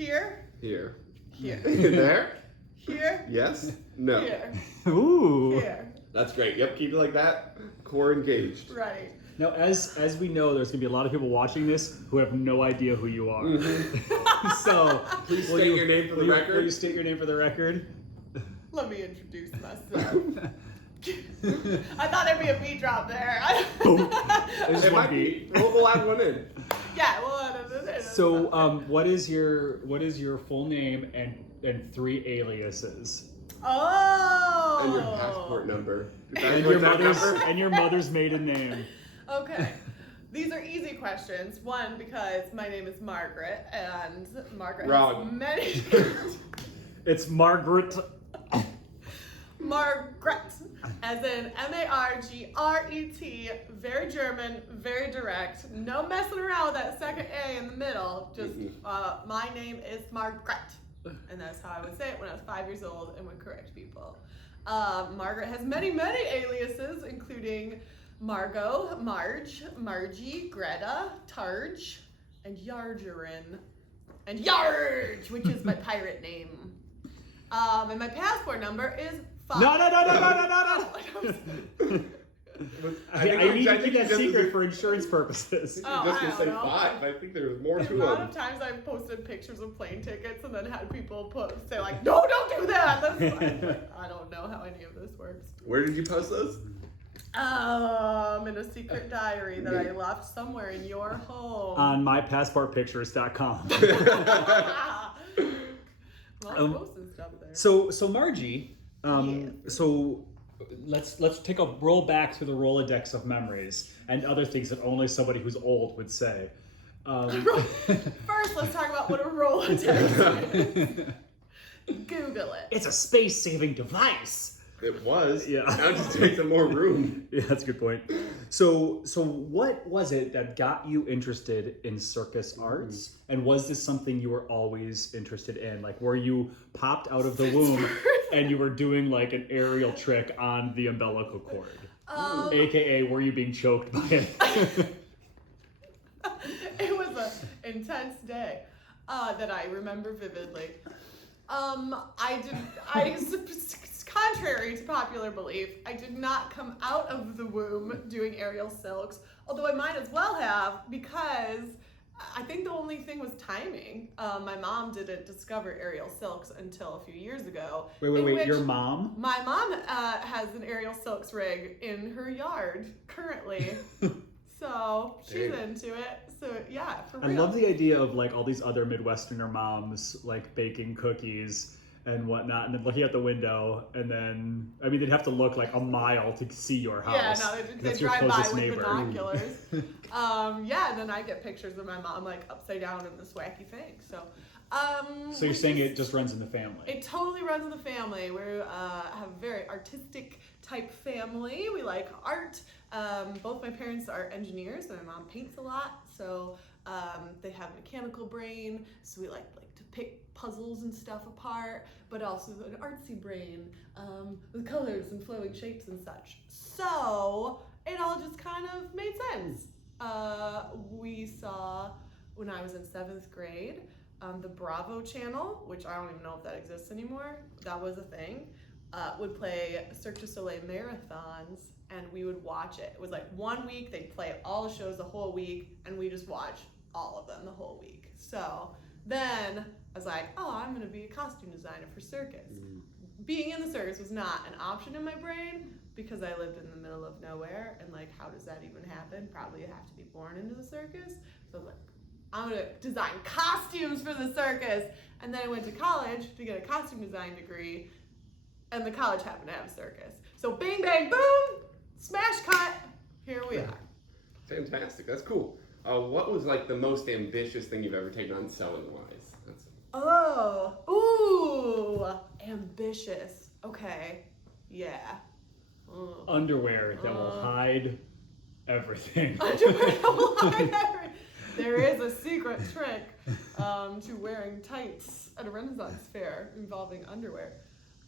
Here. Here. Here. There? Here. Yes? No. Here. Ooh. Here. That's great. Yep, keep it like that. Core engaged. Right. Now, as we know, there's going to be a lot of people watching this who have no idea who you are. So, Please state your name for the record. Will you state your name for the record? Let me introduce myself. I thought there'd be a beat drop there. There's It one might beat. be. We'll add one in. Yeah. Well. So, what is your full name and 3 aliases? Oh. And your passport number. And your mother's maiden name. Okay. These are easy questions. One, because my name is Margaret, and Margaret Wrong. has many. It's Margaret. Margaret, as in M-A-R-G-R-E-T, very German, very direct, no messing around with that second A in the middle, just, my name is Margaret, and that's how I would say it when I was 5 years old and would correct people. Margaret has many, many aliases, including Margot, Marge, Margie, Greta, Targe, and Yargerin, and Yarge, which is my pirate name. And my passport number is 5. No. I need to keep that just secret for insurance purposes. Oh, just I to say don't know. 5. I think there was more The to amount them. of times I've posted pictures of plane tickets and then had people say like, no, don't do that. That's like, I don't know how any of this works. Where did you post those? In a secret diary that I left somewhere in your home. On mypassportpictures.com. Well, I'm posting stuff there. So Margie, Yes. so let's take a roll back through the Rolodex of memories and other things that only somebody who's old would say. First, let's talk about what a Rolodex is. Google it. It's a space-saving device. It was. Yeah. Now it just takes up more room. Yeah, that's a good point. So what was it that got you interested in circus arts? And was this something you were always interested in? Like, were you popped out of the womb and you were doing like an aerial trick on the umbilical cord? AKA, were you being choked by it? It was an intense day that I remember vividly. Contrary to popular belief, I did not come out of the womb doing aerial silks, although I might as well have, because I think the only thing was timing. My mom didn't discover aerial silks until a few years ago. Wait, your mom? My mom has an aerial silks rig in her yard currently. So she's into it. So yeah, for real. I love the idea of like all these other Midwesterner moms like baking cookies and whatnot, and then looking out the window, and then they'd have to look like a mile to see your house. Yeah, no, they That's your drive by closest with neighbor. binoculars. Yeah, and then I get pictures of my mom like upside down in this wacky thing. So, So you're saying it just runs in the family? It totally runs in the family. We have a very artistic type family. We like art. Both my parents are engineers. My mom paints a lot, so they have a mechanical brain. So we like to pick puzzles and stuff apart, but also an artsy brain with colors and flowing shapes and such. So it all just kind of made sense. We saw when I was in 7th grade. The Bravo channel, which I don't even know if that exists anymore, that was a thing, would play Cirque du Soleil marathons, and we would watch it. It was like 1 week, they'd play all the shows the whole week, and we just watch all of them the whole week. So then I was like, oh, I'm gonna be a costume designer for circus. Being in the circus was not an option in my brain because I lived in the middle of nowhere, and like, how does that even happen? Probably you have to be born into the circus. So I was like, I'm gonna design costumes for the circus. And then I went to college to get a costume design degree, and the college happened to have a circus. So bing, bang, boom, smash cut, here we are. Fantastic. That's cool. What was like the most ambitious thing you've ever taken on sewing wise? Ambitious. Okay, yeah. Underwear that will hide everything. Underwear that will hide everything. There is a secret trick to wearing tights at a Renaissance fair involving underwear.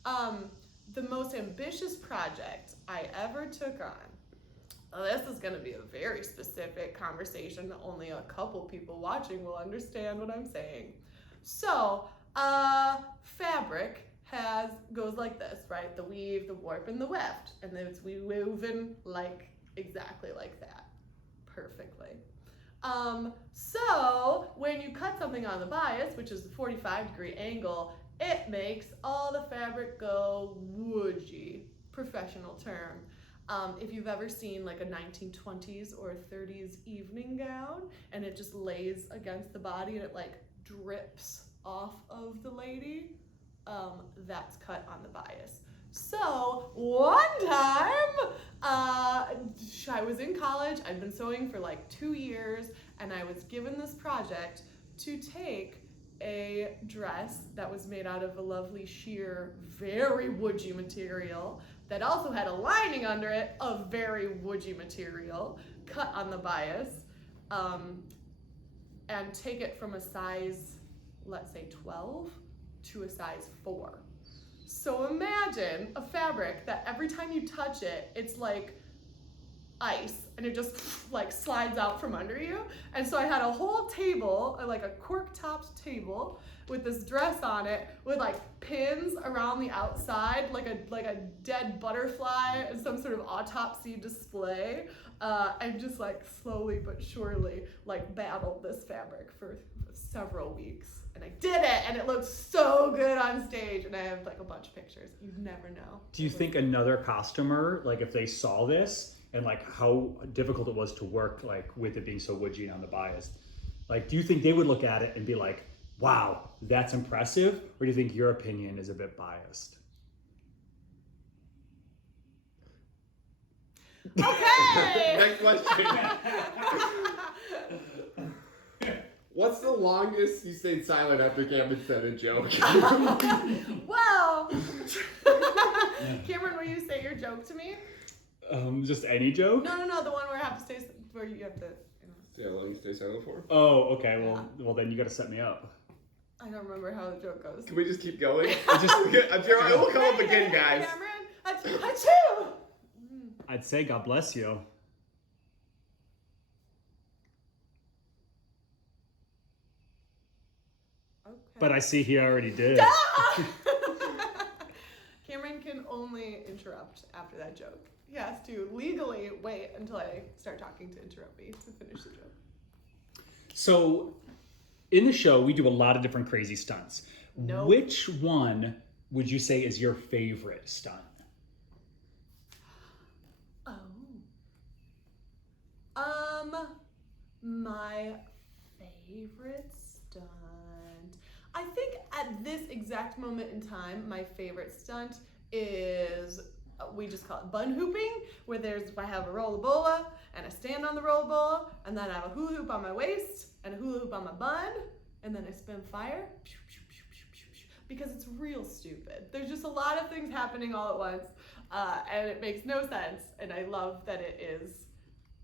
The most ambitious project I ever took on, this is going to be a very specific conversation. Only a couple people watching will understand what I'm saying. So, fabric goes like this, right? The weave, the warp, and the weft. And then it's woven like exactly like that. Perfectly. So when you cut something on the bias, which is the 45-degree angle, it makes all the fabric go woodgy. Professional term. If you've ever seen like a 1920s or 30s evening gown and it just lays against the body and it like drips off of the lady, that's cut on the bias. So one time, I was in college, I'd been sewing for like 2 years, and I was given this project to take a dress that was made out of a lovely sheer, very woodgy material that also had a lining under it of very woodgy material, cut on the bias, and take it from a size, let's say 12 to a size 4. So imagine a fabric that every time you touch it, it's like ice and it just like slides out from under you. And so I had a whole table, like a cork-topped table with this dress on it with like pins around the outside, like a dead butterfly and some sort of autopsy display. And just like slowly but surely like battled this fabric for several weeks. And I did it, and it looked so good on stage, and I have like a bunch of pictures. You'd never know. Do you think another costumer, like if they saw this and like how difficult it was to work like with it being so woodgy on the bias, like do you think they would look at it and be like, wow, that's impressive? Or do you think your opinion is a bit biased? Okay! Next question. What's the longest you stayed silent after Cameron said a joke? Well, Cameron, will you say your joke to me? Just any joke? No, the one where I have to stay, where you have to, See how long you stay silent for? Oh, okay. Well, then you got to set me up. I don't remember how the joke goes. Can we just keep going? I'm sure it will come up again, guys. Cameron, achoo! I'd say God bless you. Okay. But I see he already did. Cameron can only interrupt after that joke. He has to legally wait until I start talking to interrupt me to finish the joke. So, in the show, we do a lot of different crazy stunts. Nope. Which one would you say is your favorite stunt? My favorite stunt. I think at this exact moment in time, my favorite stunt is, we just call it bun hooping, where I have a rollabola, and I stand on the rollabola, and then I have a hula hoop on my waist, and a hula hoop on my bun, and then I spin fire, because it's real stupid. There's just a lot of things happening all at once, and it makes no sense, and I love that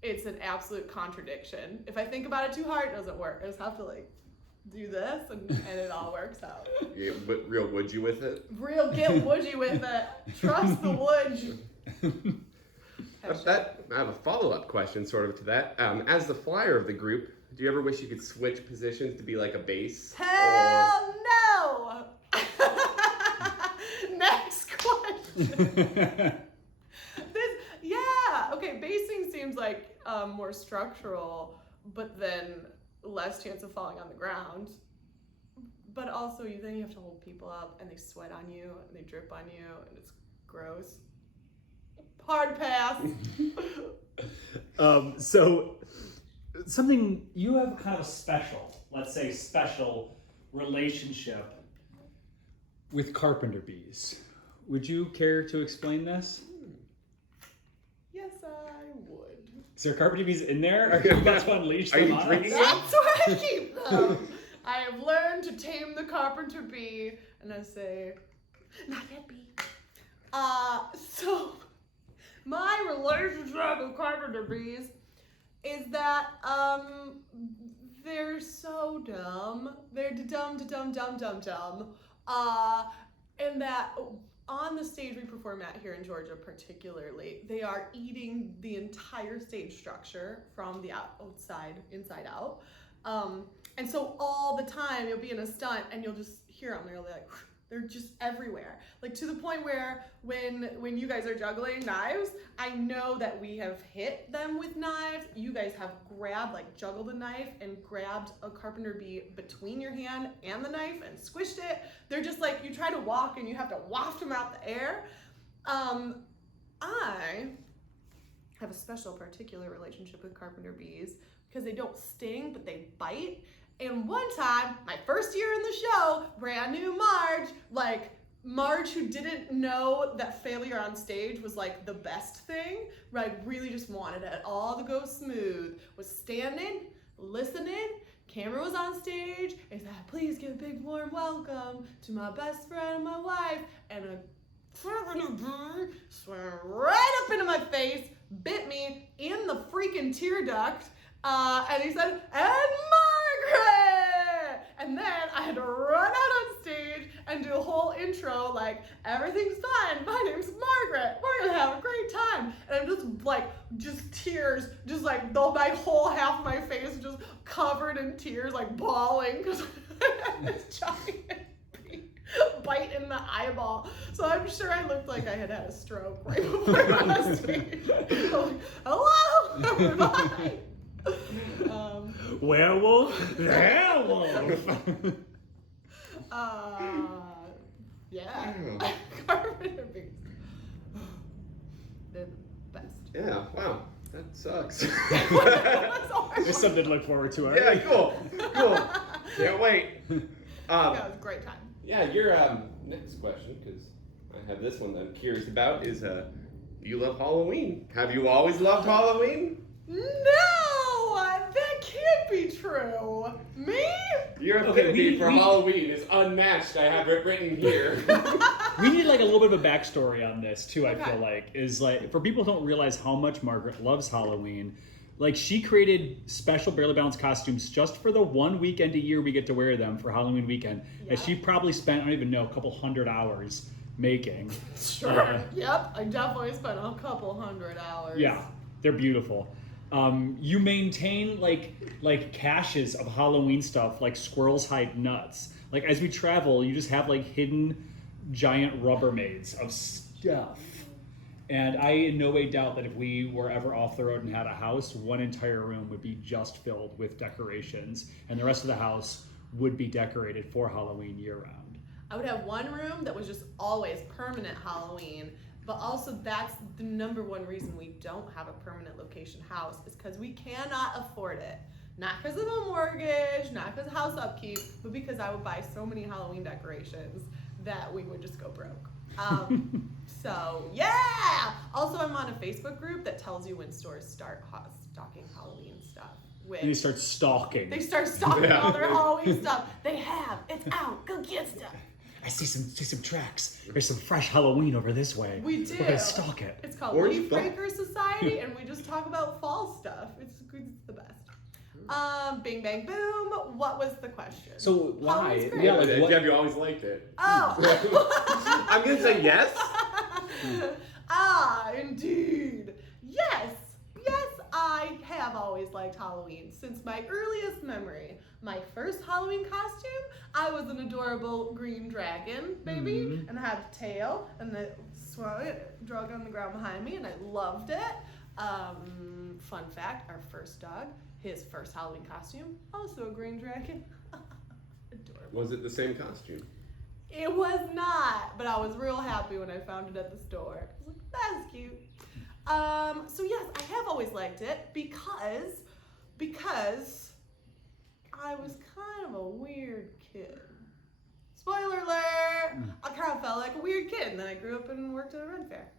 it's an absolute contradiction. If I think about it too hard, it doesn't work. I just have to like do this and it all works out. Yeah, but real would you with it? Real get woodgy with it. Trust the wood. I have a follow-up question sort of to that. As the flyer of the group, do you ever wish you could switch positions to be like a bass? Hell no! Next question. Okay, basing seems like more structural, but then less chance of falling on the ground. But also, then you have to hold people up, and they sweat on you, and they drip on you, and it's gross. Hard pass. So, something, you have kind of a special relationship with Carpenter bees. Would you care to explain this? Yes, I would. Is there Carpenter bees in there? Are you about to unleash them on us? drinking them? That's where I keep them. I have learned to tame the Carpenter bee, and I say, not yet, bee. So my relationship with Carpenter bees is that they're so dumb. They're dumb. And that on the stage we perform at here in Georgia particularly, they are eating the entire stage structure from the outside, inside out. And so all the time you'll be in a stunt and you'll just hear them. They're like, they're just everywhere. Like to the point where when you guys are juggling knives, I know that we have hit them with knives. You guys have grabbed, like juggled a knife and grabbed a carpenter bee between your hand and the knife and squished it. They're just like, you try to walk and you have to waft them out the air. I have a special particular relationship with carpenter bees because they don't sting, but they bite. And one time, my first year in the show, brand new Marge who didn't know that failure on stage was like the best thing, right? Really just wanted it all to go smooth, was standing, listening, camera was on stage, and said, please give a big warm welcome to my best friend and my wife, and a swam right up into my face, bit me in the freaking tear duct, and he said, and Margaret! And then I had to run out on stage and do a whole intro like, everything's fine, my name's Margaret, we're gonna have a great time. And I'm just tears, just like my whole half of my face is just covered in tears, like bawling, because this giant bite in the eyeball. So I'm sure I looked like I had a stroke right before I got on stage. I'm like, hello, everybody. Werewolf? Werewolf! Yeah. Carpenter bees. They're the best. Yeah, wow. That sucks. There's something to look forward to, right? Yeah, cool. Can't wait. That was a great time. Yeah, your next question, because I have this one that I'm curious about, is do you love Halloween? Have you always loved Halloween? No! That can't be true. Me? Your affinity for Halloween is unmatched. I have it written here. We need like a little bit of a backstory on this too. I Okay. feel like is like for people who don't realize how much Margaret loves Halloween. Like she created special Barely Balanced costumes just for the one weekend a year we get to wear them for Halloween weekend. Yeah. And she probably spent, I don't even know, a couple hundred hours making. Sure. Yep, I definitely spent a couple hundred hours. Yeah, they're beautiful. You maintain like caches of Halloween stuff, like squirrels hide nuts. Like as we travel, you just have like hidden giant Rubbermaids of stuff. And I in no way doubt that if we were ever off the road and had a house, one entire room would be just filled with decorations, and the rest of the house would be decorated for Halloween year round. I would have one room that was just always permanent Halloween, but also that's the number one reason we don't have a permanent location house is because we cannot afford it. Not because of a mortgage, not because of house upkeep, but because I would buy so many Halloween decorations that we would just go broke. So yeah! Also, I'm on a Facebook group that tells you when stores start stocking Halloween stuff. And you start stalking. They start stocking all their Halloween stuff. They have. It's out. Go get stuff. I see some tracks. There's some fresh Halloween over this way. We do. We're gonna stalk it. It's called Orange Leaf Thumb. Breaker Society, and we just talk about fall stuff. It's the best. Bing Bang Boom. What was the question? So why? Halloween's great. Yeah, like what? Have you always liked it? Oh. I'm gonna say yes. Indeed. Yes, I have always liked Halloween since my earliest memory. My first Halloween costume, I was an adorable green dragon baby, and I had a tail, and the drug on the ground behind me, and I loved it. Fun fact, our first dog, his first Halloween costume, also a green dragon. Adorable. Was it the same costume? It was not, but I was real happy when I found it at the store. I was like, that's cute. So yes, I have always liked it because I was kind of a weird kid. Spoiler alert! I kind of felt like a weird kid, and then I grew up and worked at a run fair.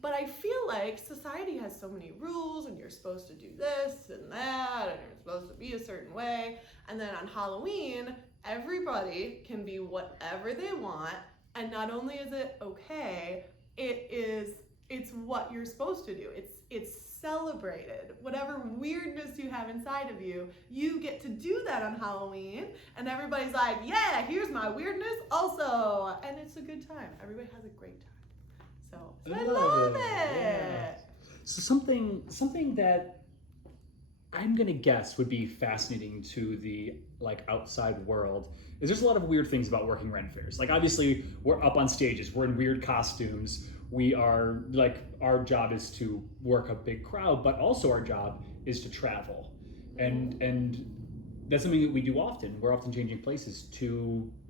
But I feel like society has so many rules, and you're supposed to do this and that, and you're supposed to be a certain way. And then on Halloween, everybody can be whatever they want, and not only is it okay, it's what you're supposed to do. It's celebrated. Whatever weirdness you have inside of you, you get to do that on Halloween, and everybody's like, yeah, here's my weirdness also, and it's a good time. Everybody has a great time. So I love it. Yeah. So something that I'm gonna guess would be fascinating to the like outside world is there's a lot of weird things about working Ren fairs. Like obviously we're up on stages, we're in weird costumes, we are like our job is to work a big crowd, but also our job is to travel. And that's something that we do often. We're often changing places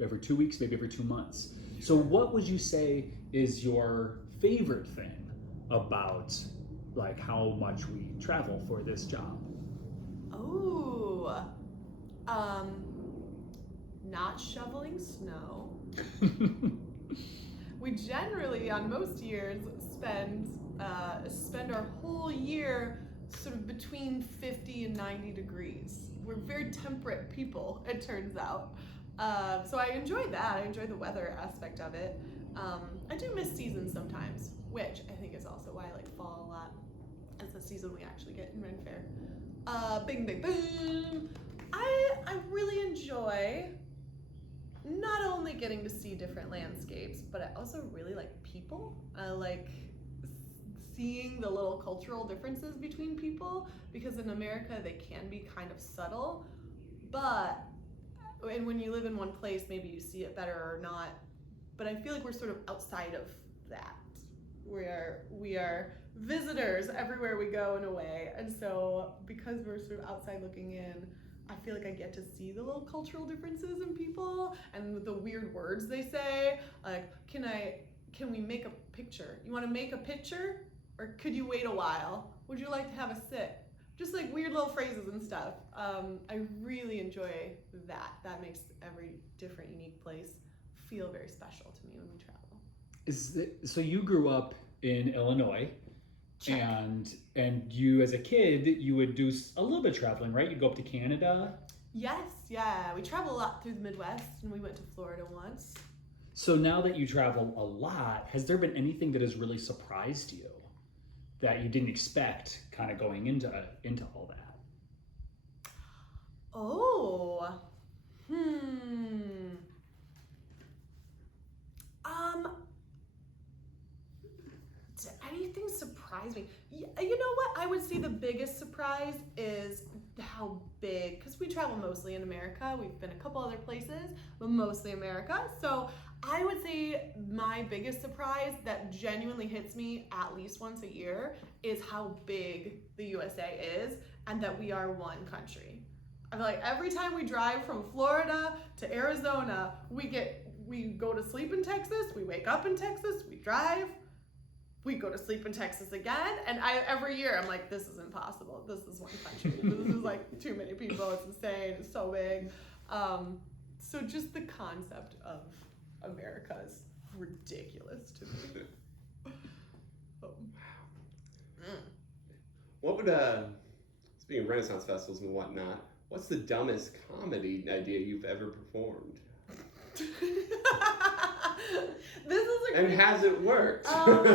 every 2 weeks, maybe every 2 months. So what would you say is your favorite thing about like how much we travel for this job? Oh, not shoveling snow. We generally, on most years, spend our whole year sort of between 50 and 90 degrees. We're very temperate people, it turns out. So I enjoy that. I enjoy the weather aspect of it. I do miss seasons sometimes, which I think is also why I like fall a lot. It's the season we actually get in Ren Fair. Bing, bing, boom. I really enjoy not only getting to see different landscapes, but I also really like people. I like seeing the little cultural differences between people, because in America they can be kind of subtle, and when you live in one place, maybe you see it better or not. But I feel like we're sort of outside of that. We are visitors everywhere we go in a way, and so because we're sort of outside looking in, I feel like I get to see the little cultural differences in people and the weird words they say. Like, can we make a picture? You want to make a picture? Or could you wait a while? Would you like to have a sit? Just like weird little phrases and stuff. I really enjoy that. That makes every different, unique place feel very special to me when we travel. So you grew up in Illinois. Check. And you as a kid, you would do a little bit of traveling, right? You'd go up to Canada. Yes, yeah. We travel a lot through the Midwest, and we went to Florida once. So now that you travel a lot, has there been anything that has really surprised you that you didn't expect kind of going into all that? Oh. Did anything surprise me? You know what? I would say the biggest surprise is how big, because we travel mostly in America. We've been a couple other places, but mostly America. So I would say my biggest surprise that genuinely hits me at least once a year is how big the USA is, and that we are one country. I feel like every time we drive from Florida to Arizona, we go to sleep in Texas, we wake up in Texas, we drive, we go to sleep in Texas again, and every year I'm like, this is impossible. This is one country. This is like too many people. It's insane. It's so big. So just the concept of America is ridiculous to me. What would speaking of Renaissance festivals and whatnot, what's the dumbest comedy idea you've ever performed? This is a And has it worked? Has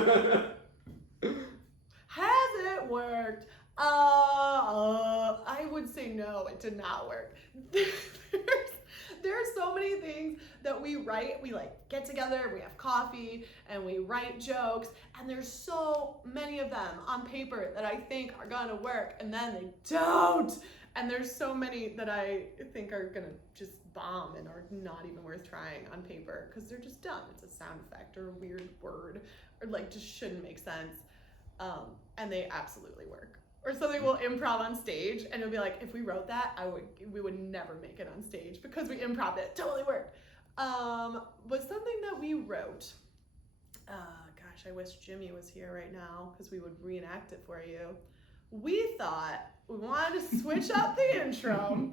it worked? I would say no, it did not work. There are so many things that we write. We like get together, we have coffee, and we write jokes, and there's so many of them on paper that I think are gonna work, and then they don't. And there's so many that I think are gonna just bomb and are not even worth trying on paper because they're just dumb. It's a sound effect or a weird word or like just shouldn't make sense. And they absolutely work. Or something we'll improv on stage and it'll be like, if we wrote that, we would never make it on stage because we improv it. Totally worked. But something that we wrote, gosh, I wish Jimmy was here right now because we would reenact it for you. We thought we wanted to switch up the intro.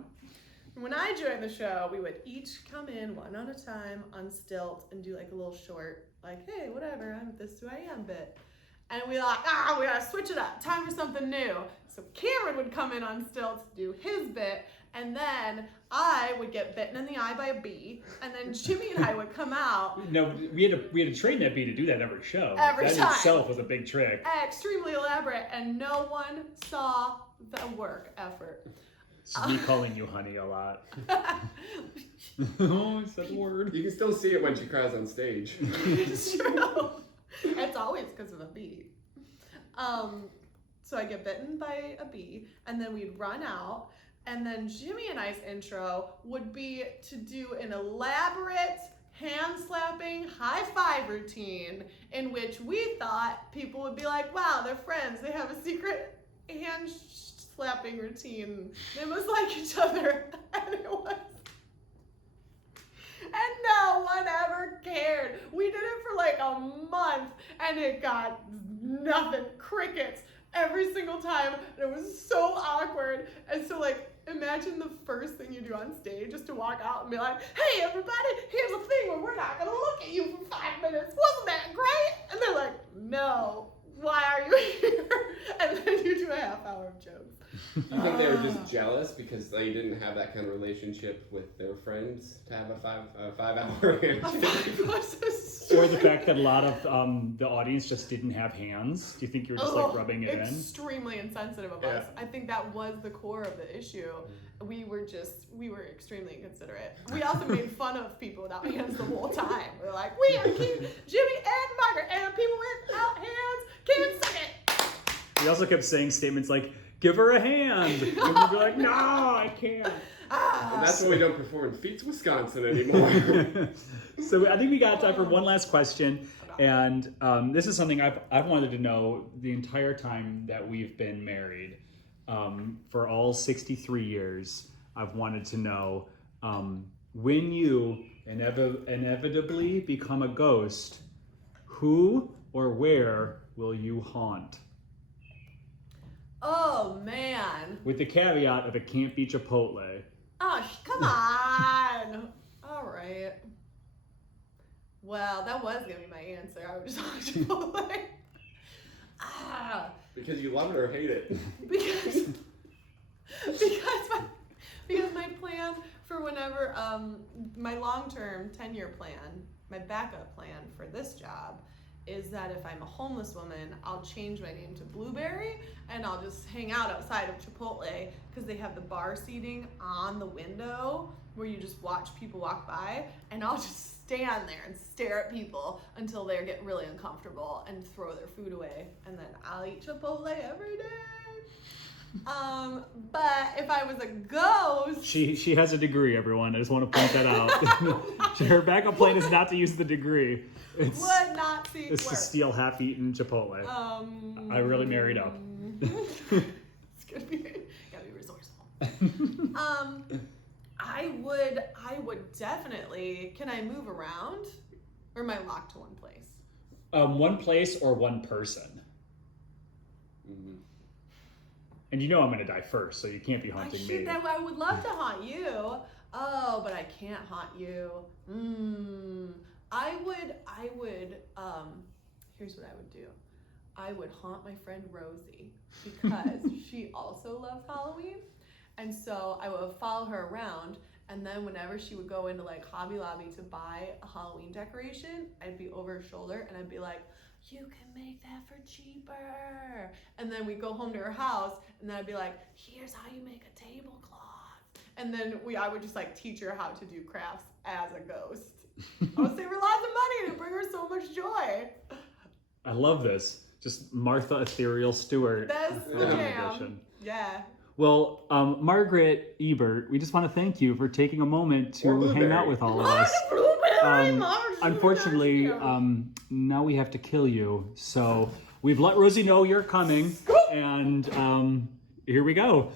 When I joined the show, we would each come in one at a time on stilts and do like a little short, like, hey, whatever, I'm this who I am bit. And we like, we gotta switch it up. Time for something new. So Cameron would come in on stilts, do his bit, and then I would get bitten in the eye by a bee, and then Jimmy and I would come out. No, we had to train that bee to do that every show. Every that time. Itself was a big trick. Extremely elaborate, and no one saw the work effort. This is me calling you honey a lot. Oh, I said the word. You can still see it when she cries on stage. It's true. It's always because of a bee. So I get bitten by a bee, and then we'd run out, and then Jimmy and I's intro would be to do an elaborate hand-slapping high-five routine in which we thought people would be like, wow, they're friends. They have a secret hand-slapping routine. They must like each other. And it was. And no one ever cared. We did it for like a month, and it got nothing. Crickets. Every single time. It was so awkward. And so like, imagine the first thing you do on stage is to walk out and be like, hey everybody, here's a thing where we're not gonna look at you for 5 minutes. Wasn't that great? And they're like, no, why are you here? And then you do a half hour of jokes. You think they were just jealous because they didn't have that kind of relationship with their friends to have a 5 hour handshake? Or the fact that a lot of the audience just didn't have hands. Do you think you were just like rubbing it in? Extremely insensitive of us. I think that was the core of the issue. We were extremely inconsiderate. We also made fun of people without hands the whole time. We were like, we are Jimmy and Margaret, and people without hands can suck it. We also kept saying statements like, give her a hand. And we'd be like, no, I can't. And that's why we don't perform in Feats, Wisconsin anymore. So I think we got time for one last question. And this is something I've wanted to know the entire time that we've been married. For all 63 years, I've wanted to know when you inevitably become a ghost, who or where will you haunt? Oh, man. With the caveat of it can't be Chipotle. Oh, come on. All right. Well, that was going to be my answer. I would just want Chipotle. Because you love it or hate it? Because my plan for whenever, my long-term 10-year plan, my backup plan for this job is that if I'm a homeless woman, I'll change my name to Blueberry and I'll just hang out outside of Chipotle because they have the bar seating on the window where you just watch people walk by, and I'll just stand there and stare at people until they get really uncomfortable and throw their food away, and then I'll eat Chipotle every day. But if I was a ghost... She has a degree, everyone. I just want to point that out. Her backup plan is not to use the degree. It's to steal half-eaten Chipotle. I really married up. It's gotta be resourceful. I would definitely... Can I move around? Or am I locked to one place? One place or one person. Mm-hmm. And you know I'm going to die first, so you can't be haunting me. I would love to haunt you. Oh, but I can't haunt you. I would, here's what I would do. I would haunt my friend Rosie because she also loves Halloween. And so I would follow her around, and then whenever she would go into like Hobby Lobby to buy a Halloween decoration, I'd be over her shoulder and I'd be like, you can make that for cheaper. And then we'd go home to her house, and then I'd be like, here's how you make a tablecloth. And then I would just like teach her how to do crafts as a ghost. I would save her lots of money and bring her so much joy. I love this. Just Martha Ethereal Stewart. That's the jam. Yeah. Well, Margaret Ebert, we just want to thank you for taking a moment to hang out with all of us. Unfortunately, now we have to kill you. So we've let Rosie know you're coming, and here we go.